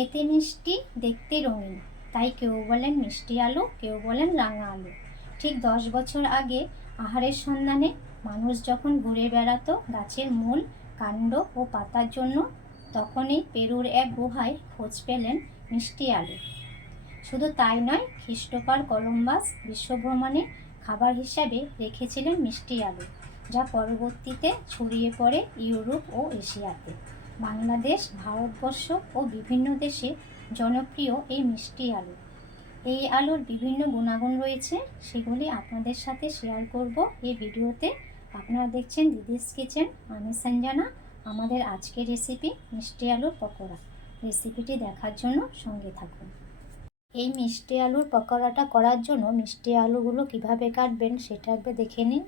খেতে মিষ্টি, দেখতে রঙিন, তাই কেউ বলেন মিষ্টি আলু, কেউ বলেন রাঙা আলু। ঠিক 10 বছর আগে আহারের সন্ধানে মানুষ যখন ঘুরে বেড়াতো গাছের মূল, কাণ্ড ও পাতার জন্য, তখনই পেরুর এক গুহায় খোঁজ পেলেন মিষ্টি আলু। শুধু তাই নয়, খ্রিস্টোফার কলম্বাস বিশ্বভ্রমণে খাবার হিসাবে রেখেছিলেন মিষ্টি আলু, যা পরবর্তীতে ছড়িয়ে পড়ে ইউরোপ ও এশিয়াতে। বাংলাদেশ, ভারতবর্ষ ও বিভিন্ন দেশে জনপ্রিয় এই মিষ্টি আলু। এই আলুর বিভিন্ন গুণাগুণ রয়েছে, সেগুলি আপনাদের সাথে শেয়ার করব এই ভিডিওতে। আপনারা দেখছেন দিদিস কিচেন, আমি সঞ্জনা। আমাদের আজকের রেসিপি মিষ্টি আলুর পকোড়া। রেসিপিটি দেখার জন্য সঙ্গে থাকুন। এই মিষ্টি আলুর পকোড়াটা করার জন্য মিষ্টি আলুগুলো কিভাবে কাটবেন সেটা একবার দেখে নিন।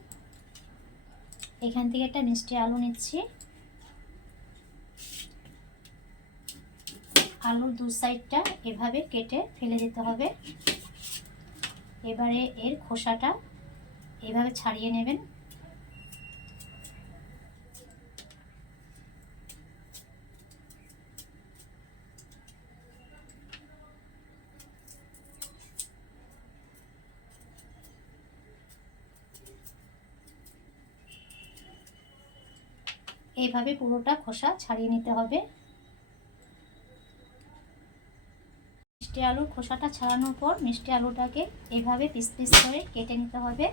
এখান থেকে একটা মিষ্টি আলু নিচ্ছি। আলুর দু সাইডটা এভাবে কেটে ফেলে দিতে হবে। এবারে এর খোসাটা এভাবে ছাড়িয়ে নেবেন। এইভাবে পুরোটা খোসা ছাড়িয়ে নিতে হবে। মিষ্টি আলুর খোসাটা ছাড়ানোর পর মিষ্টি আলুটাকে এইভাবে পিস পিস করে কেটে নিতে হবে।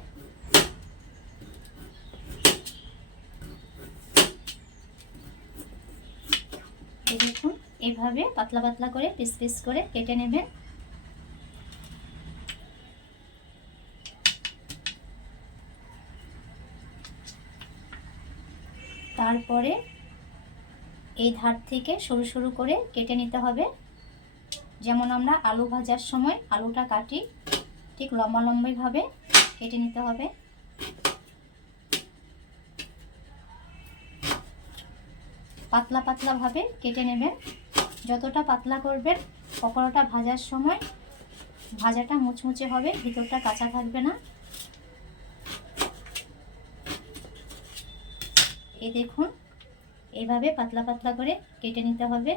এই দেখুন, এইভাবে পাতলা পাতলা করে পিস পিস করে কেটে নেবেন। তারপরে এই ধার থেকে সরু সরু করে কেটে নিতে হবে, যেমন আমরা আলু ভাজার সময় আলুটা কাটি, ঠিক লম্বা লম্বাইভাবে কেটে নিতে হবে। পাতলা পাতলাভাবে কেটে নেবেন। যতটা পাতলা করবেন পকোড়াটা ভাজার সময় ভাজাটা মুচমুচে হবে, ভিতরটা কাঁচা থাকবে না। এই দেখুন, এইভাবে পাতলা পাতলা করে কেটে নিতে হবে।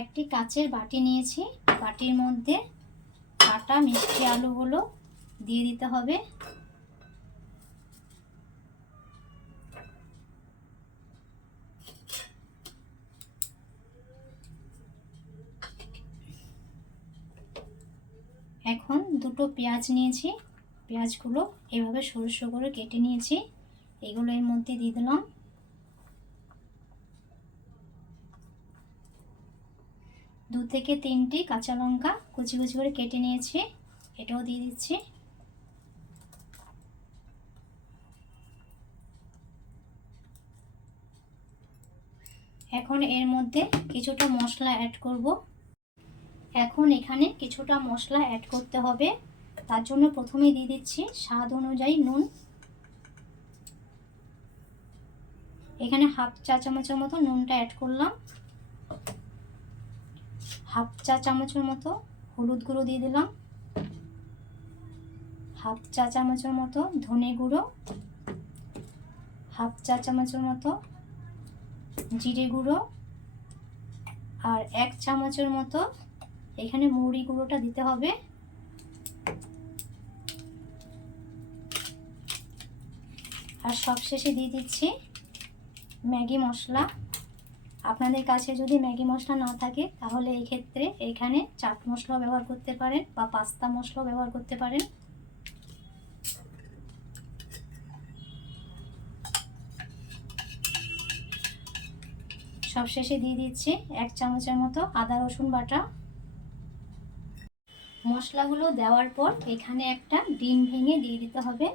একটি কাচের বাটি নিয়েছি, বাটির মধ্যে কাটা মিষ্টি আলুগুলো দিয়ে দিতে হবে। এখন দুটো পেঁয়াজ নিয়েছি, পেঁয়াজগুলো এভাবে সরু সরু করে কেটে নিয়েছি, এগুলো এর মধ্যে দিয়ে দিলাম। দু থেকে তিনটি কাঁচা লঙ্কা কুচি কুচি করে কেটে নিয়েছি, এটাও দিয়ে দিচ্ছি। এখন এর মধ্যে কিছুটা মশলা অ্যাড করব। এখন এখানে কিছুটা মশলা অ্যাড করতে হবে, তার জন্য প্রথমে দিয়ে দিচ্ছি স্বাদ অনুযায়ী নুন। এখানে হাফ চা চামচের মতো নুনটা অ্যাড করলাম। হাফ চা চামচের মতো হলুদ গুঁড়ো দিয়ে দিলাম। হাফ চা চামচের মতো ধনে গুঁড়ো, হাফ চা চামচের মতো জিরে গুঁড়ো, আর 1 চামচের মতো এখানে মৌরি গুঁড়োটা দিতে হবে। আর সবশেষে দিয়ে দিচ্ছি ম্যাগি মশলা। আপনাদের কাছে যদি ম্যাগি মশলা না থাকে তাহলে এই ক্ষেত্রে এখানে চাট মশলা ব্যবহার করতে পারেন বা পাস্তা মশলা ব্যবহার করতে পারেন। সবশেষে দিয়ে দিচ্ছি 1 চামচের মতো আদা রসুন বাটা। মশলাগুলো দেওয়ার পর এখানে একটা ডিম ভেঙে দিয়ে দিতে হবে।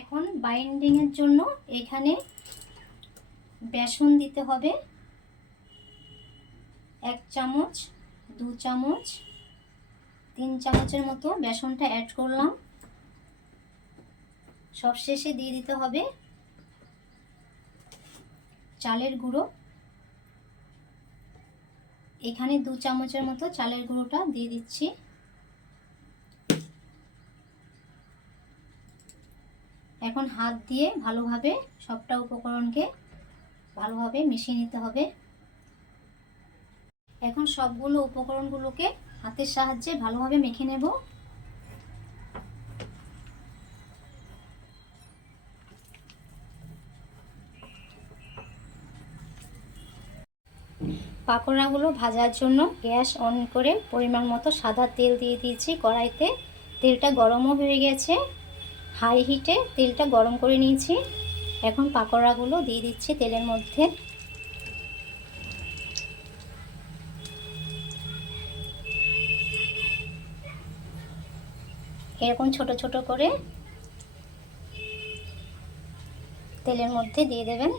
এখন বাইন্ডিং এর জন্য এখানে বেসন দিতে হবে। 1 চামচ, 2 চামচ, 3 চামচের মতো বেসনটা অ্যাড করলাম। সবশেষে দিয়ে দিতে হবে চালের গুঁড়ো এখানে 2 চামচের মতো চালের গুঁড়োটা দিয়ে দিচ্ছি। এখন হাত দিয়ে ভালোভাবে সবটা উপকরণকে ভালোভাবে মিশিয়ে নিতে হবে। এখন সবগুলো উপকরণগুলোকে হাতের সাহায্যে ভালোভাবে মেখে নেব। পাকোড়াগুলো ভাজার জন্য গ্যাস অন করে পরিমাণ মতো সাদা তেল দিয়ে দিয়েছি কড়াইতে। তেলটা গরমও হয়ে গেছে। হাই হিটে তেলটা গরম করে নিয়েছি। এখন পাকোড়াগুলো দিয়ে দিচ্ছি তেলের মধ্যে। এরকম ছোট ছোট করে তেলের মধ্যে দিয়ে দেবেন।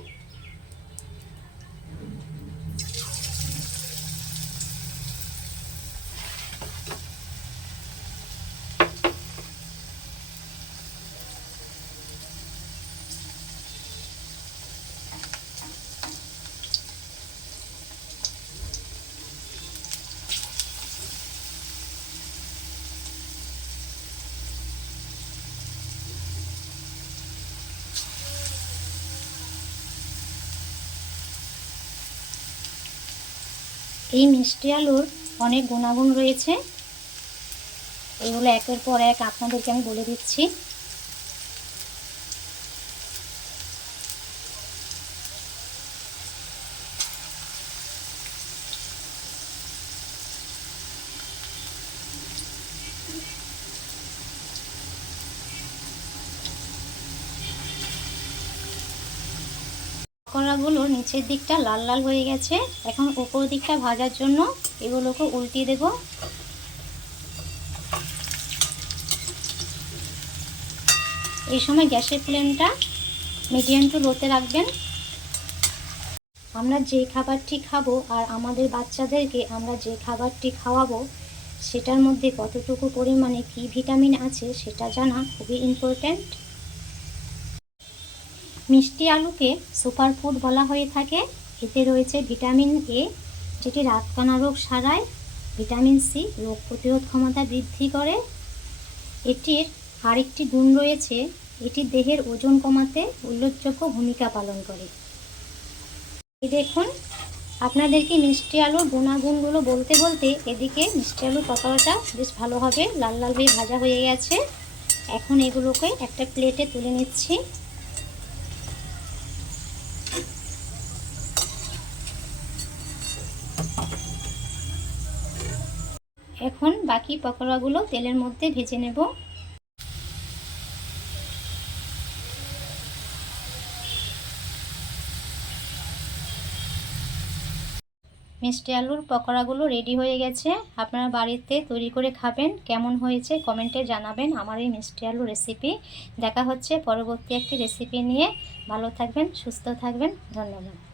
এই মিষ্টি আলুর অনেক গুণাগুণ রয়েছে, এগুলো একের পর এক আপনাদেরকে আমি বলে দিচ্ছি। পকোড়াগুলোর নিচের দিকটা লাল লাল হয়ে গেছে। এখন উপর দিকটা ভাজার জন্য এগুলোকে উল্টিয়ে দেব। এই সময় গ্যাসের ফ্লেমটা মিডিয়াম টু লোতে রাখবেন। আমরা যে খাবারটি খাবো আর আমাদের বাচ্চাদেরকে আমরা যে খাবারটি খাওয়াবো সেটার মধ্যে কতটুকু পরিমাণে কী ভিটামিন আছে সেটা জানা খুবই ইম্পর্ট্যান্ট। মিষ্টি আলুকে সুপারফুড বলা হয়ে থাকে। এতে রয়েছে ভিটামিন এ, যেটি রাতকানা রোগ সারায়। ভিটামিন সি রোগ প্রতিরোধ ক্ষমতা বৃদ্ধি করে। এটির আরেকটি গুণ রয়েছে, এটি দেহের ওজন কমাতে উল্লেখযোগ্য ভূমিকা পালন করে। এই দেখুন, আপনাদেরকে মিষ্টি আলুর গুণাগুণগুলো বলতে বলতে এদিকে মিষ্টি আলুর পকোড়াটা বেশ ভালোভাবে লাল লাল হয়ে ভাজা হয়ে গেছে। এখন এগুলোকে একটা প্লেটে তুলে নিচ্ছি। এখন বাকি পকোড়াগুলো তেলের মধ্যে ভেজে নেব। মিষ্টি আলুর পকোড়াগুলো রেডি হয়ে গেছে। আপনারা বাড়িতে তৈরি করে খাবেন, কেমন হয়েছে কমেন্টে জানাবেন আমার এই মিষ্টি আলু রেসিপি। দেখা হচ্ছে পরবর্তী একটি রেসিপি নিয়ে। ভালো থাকবেন, সুস্থ থাকবেন, ধন্যবাদ।